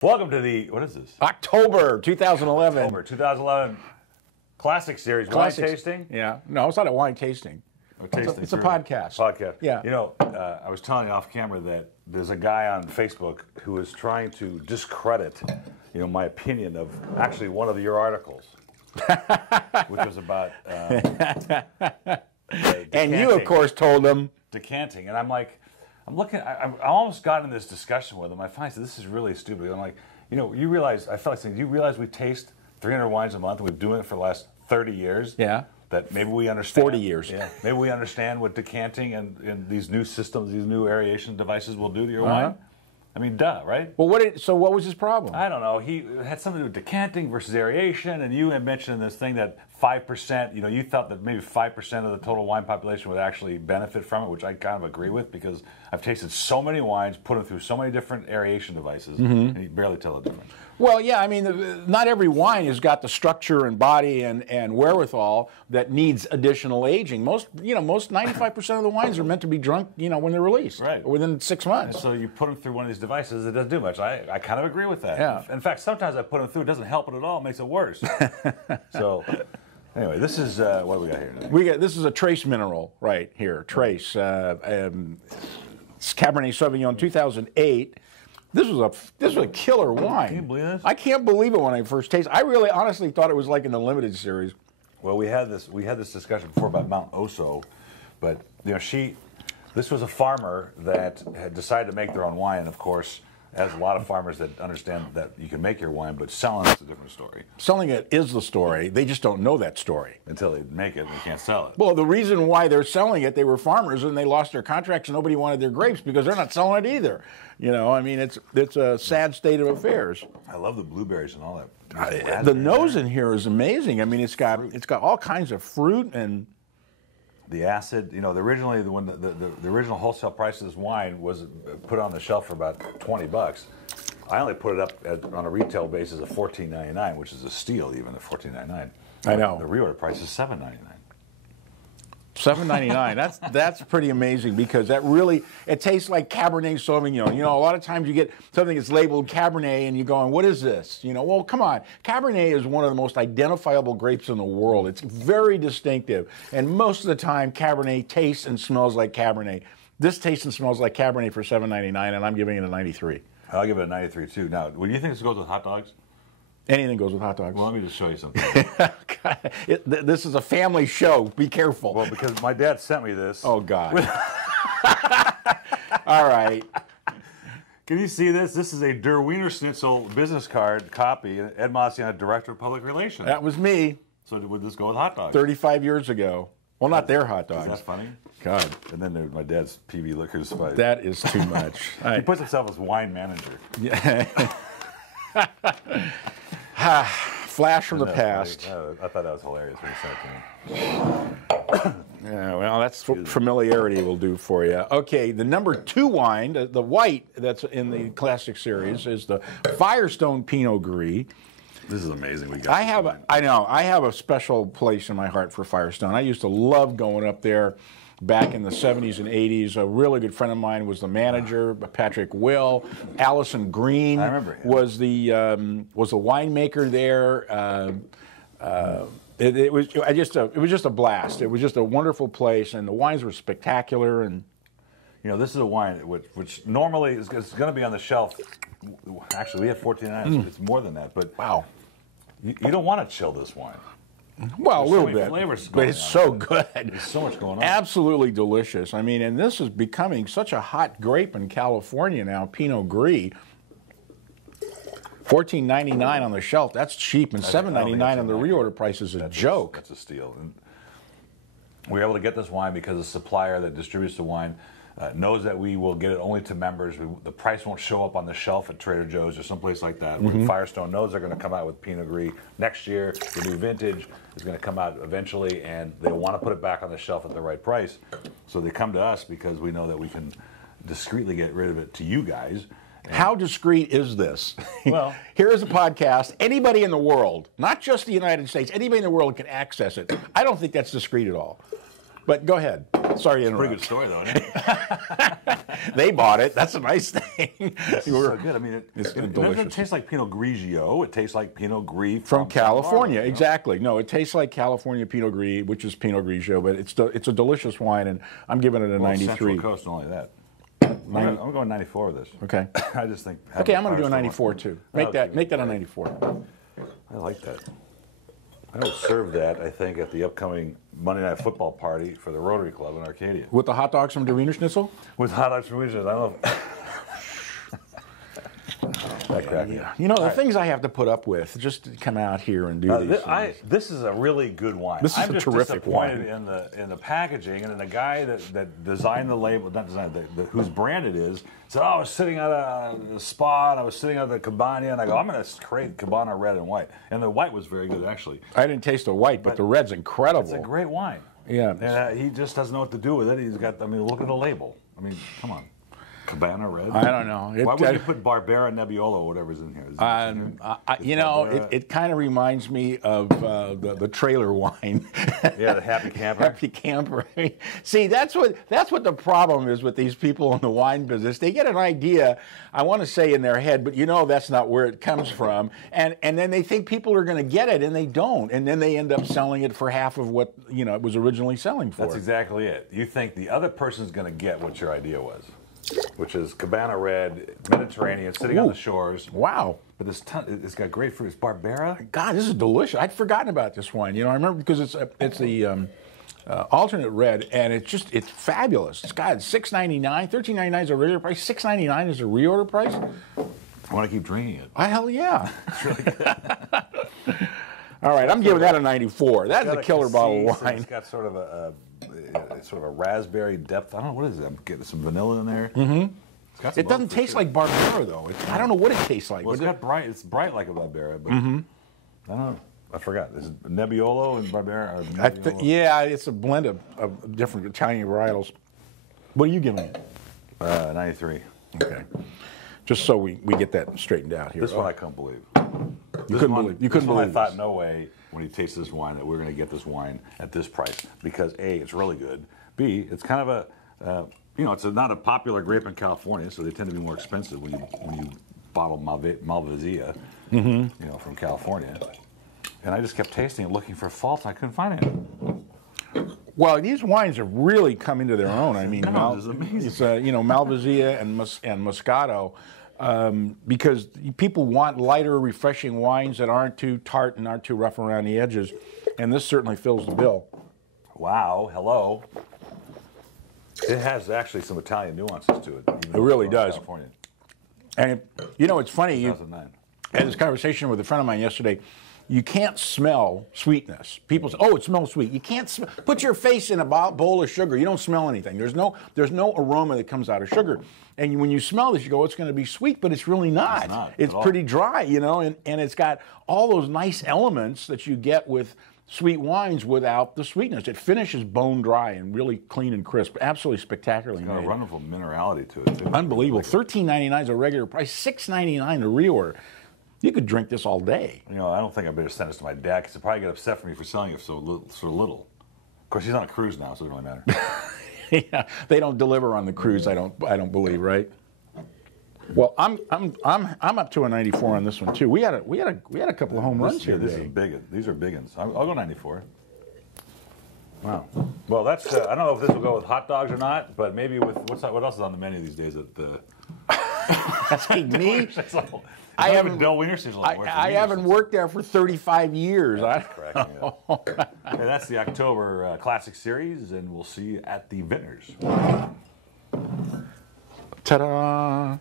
Welcome to the, what is this? October 2011. October 2011 Classic Series. Wine tasting? Yeah. No, it's not a wine tasting. It's a podcast. Podcast. Yeah. You know, I was telling you off camera that there's a guy on Facebook who is trying to discredit, my opinion of actually one of your articles, which was about and you, of course, told him. Decanting. And I'm like, I almost got in this discussion with him. I finally said, this is really stupid. I'm like, you realize, I felt like saying, do you realize we taste 300 wines a month and we've been doing it for the last 30 years? Yeah. That maybe we understand. 40 years. Yeah. Maybe we understand what decanting and these new systems, these new aeration devices will do to your wine. I mean, duh, right? Well, so what was his problem? I don't know. He had something to do with decanting versus aeration, and you had mentioned this thing that 5%, you thought that maybe 5% of the total wine population would actually benefit from it, which I kind of agree with because I've tasted so many wines, put them through so many different aeration devices, and you barely tell the difference. Well, yeah, I mean, not every wine has got the structure and body and wherewithal that needs additional aging. Most 95% of the wines are meant to be drunk, when they're released, right, within 6 months. And so you put them through one of these devices, it doesn't do much. I kind of agree with that. Yeah. In fact, sometimes I put them through, it doesn't help it at all, it makes it worse. So, anyway, this is what do we got here? This is a trace mineral right here, trace. It's Cabernet Sauvignon 2008. This was a killer wine. Can you believe this? I can't believe it when I first tasted. I really honestly thought it was like in the limited series. Well, we had this discussion before about Mount Oso, but this was a farmer that had decided to make their own wine, and of course, as a lot of farmers that understand that you can make your wine, but selling it's a different story. Selling it is the story. They just don't know that story. Until they make it and they can't sell it. Well, the reason why they're selling it, they were farmers and they lost their contracts and nobody wanted their grapes because they're not selling it either. I mean, it's a sad state of affairs. I love the blueberries and all that. The nose in here is amazing. I mean, it's got all kinds of fruit and the acid. Originally the original wholesale price of this wine was put on the shelf for about $20. I only put it up on a retail basis of $14.99, which is a steal even at $14.99. I know. The reorder price is $7.99. $7.99. That's pretty amazing because it tastes like Cabernet Sauvignon. A lot of times you get something that's labeled Cabernet and you're going, what is this? Well, come on. Cabernet is one of the most identifiable grapes in the world. It's very distinctive. And most of the time, Cabernet tastes and smells like Cabernet. This tastes and smells like Cabernet for $7.99, and I'm giving it a 93. I'll give it a 93 too. Now, do you think this goes with hot dogs? Anything goes with hot dogs. Well, let me just show you something. This is a family show. Be careful. Well, because my dad sent me this. Oh, God. All right. Can you see this? This is a Der Wiener Schnitzel business card copy. Ed Macian, Director of Public Relations. That was me. So would this go with hot dogs? 35 years ago. Well, not their hot dogs. Is that funny? God. And then there's my dad's PB Liquors spice. That is too much. He puts himself as wine manager. Yeah. Flash from the past. I thought that was hilarious when you sent it to me. Yeah, well, that's what familiarity will do for you. Okay, the number 2 wine, the white that's in the classic series, is the Firestone Pinot Gris. This is amazing. I have a special place in my heart for Firestone. I used to love going up there back in the 70s and 80s. A really good friend of mine was the manager, Patrick Will. Allison Green was the winemaker there. It was just a blast. It was just a wonderful place, and the wines were spectacular. And this is a wine which normally is going to be on the shelf. Actually, we have 14.9. It's more than that. But wow, you don't want to chill this wine. Well, there's a little bit, but it's so good. There's so much going on. Absolutely delicious. I mean, and this is becoming such a hot grape in California now, Pinot Gris. $14.99 on the shelf, that's cheap, and $7.99 on the reorder price is a joke. That's a steal. And we were able to get this wine because the supplier that distributes the wine knows that we will get it only to members. The price won't show up on the shelf at Trader Joe's or someplace like that. Firestone knows they're going to come out with Pinot Gris next year. The new vintage is going to come out eventually, and they want to put it back on the shelf at the right price. So they come to us because we know that we can discreetly get rid of it to you guys. How discreet is this? Well, here is a podcast. Anybody in the world, not just the United States, anybody in the world can access it. I don't think that's discreet at all. But go ahead. Sorry to Pretty interrupt. good story, though, isn't it? They bought it. That's a nice thing. It's so good. I mean, it doesn't delicious. taste like Pinot Grigio. It tastes like Pinot Gris From California, Barbara, exactly. No, it tastes like California Pinot Gris, which is Pinot Grigio, but it's a delicious wine, and I'm giving it a 93. Central Coast, only that. I'm going 94 with this. Okay. I just think. Okay, I'm going to do a Firestone 94 one- too. Okay. Make that a 94. I like that. I will serve that, I think, at the upcoming Monday Night Football party for the Rotary Club in Arcadia. With the hot dogs from Der Wiener Schnitzel? With hot dogs from Wiener. I love that cracked me up. You know, the things I have to put up with just to come out here and do these things. This is a really good wine. This is I'm a just terrific disappointed wine. in the packaging, and then the guy that designed the label, not designed, whose brand it is, said, "Oh, I was sitting at a spa, and I was sitting at the Cabana, and I go, I'm going to create Cabana Red and White, and the white was very good actually. I didn't taste the white, but the red's incredible. It's a great wine. Yeah. And he just doesn't know what to do with it. He's got, I mean, look at the label. I mean, come on. Cabana Red? I don't know. Why would you put Barbera Nebbiolo or whatever's in here? Is that in here? You know, Barbera- it kind of reminds me of the trailer wine. Yeah, the Happy Camper. Happy Camper. See, that's what the problem is with these people in the wine business. They get an idea, I want to say in their head, but you know that's not where it comes from. And then they think people are going to get it, and they don't. And then they end up selling it for half of what it was originally selling for. That's exactly it. You think the other person's going to get what your idea was, which is Cabana Red, Mediterranean, sitting on the shores. Wow. But it's got great fruit. It's Barbera. God, this is delicious. I'd forgotten about this wine. You know, I remember because it's the alternate red, and it's fabulous. It's got $6.99, $13.99 is a regular price, $6.99 is a reorder price. I want to keep drinking it. Hell yeah! It's really good. All right, I'm giving that a 94. That's a killer bottle of wine. It's got sort of a raspberry depth. I don't know what is it. I'm getting some vanilla in there. It doesn't taste like Barbera though. I don't know what it tastes like. Well, it's bright like a Barbera, but I don't know. I forgot. Is it Nebbiolo and Barbera? Or Nebbiolo? Yeah, it's a blend of different Italian varietals. What are you giving it? 93. Okay. Just so we get that straightened out here. This one I couldn't believe. You couldn't believe I thought, this. no way, when you taste this wine, that we're going to get this wine at this price. Because A, it's really good. B, it's kind of it's not a popular grape in California, so they tend to be more expensive when you bottle Malvasia, from California. And I just kept tasting it, looking for faults. I couldn't find any. Well, these wines have really come into their own. I mean, this is amazing. it's Malvasia and Moscato, because people want lighter, refreshing wines that aren't too tart and aren't too rough around the edges, and this certainly fills the bill. Wow, hello. It has actually some Italian nuances to it. It really does. California. And it's funny. I 2009. had this conversation with a friend of mine yesterday. You can't smell sweetness. People say, "Oh, it smells sweet." You can't put your face in a bowl of sugar. You don't smell anything. There's no aroma that comes out of sugar. And when you smell this, you go, "It's going to be sweet," but it's really not. It's not It's at all. pretty dry, and it's got all those nice elements that you get with sweet wines without the sweetness. It finishes bone dry and really clean and crisp. Absolutely spectacularly Got a made. wonderful minerality to it, too. Unbelievable. $13.99 is a regular price. $6.99 a reorder. You could drink this all day. I don't think I better send this to my dad because he'll probably get upset for me for selling it so little. Of course, he's on a cruise now, so it doesn't really matter. Yeah, they don't deliver on the cruise. I don't believe, right? Well, I'm up to a 94 on this one too. We had a couple of home runs here This today. is big. These are big ones. I'll go 94. Wow. Well, that's. I don't know if this will go with hot dogs or not, but maybe with what else is on the menu these days at the. Asking me, I haven't. Bill Wiener Schnitzel. I haven't worked there for 35 years. Cracking me up. Okay, that's the October Classic Series, and we'll see you at the Vintners. Ta-da!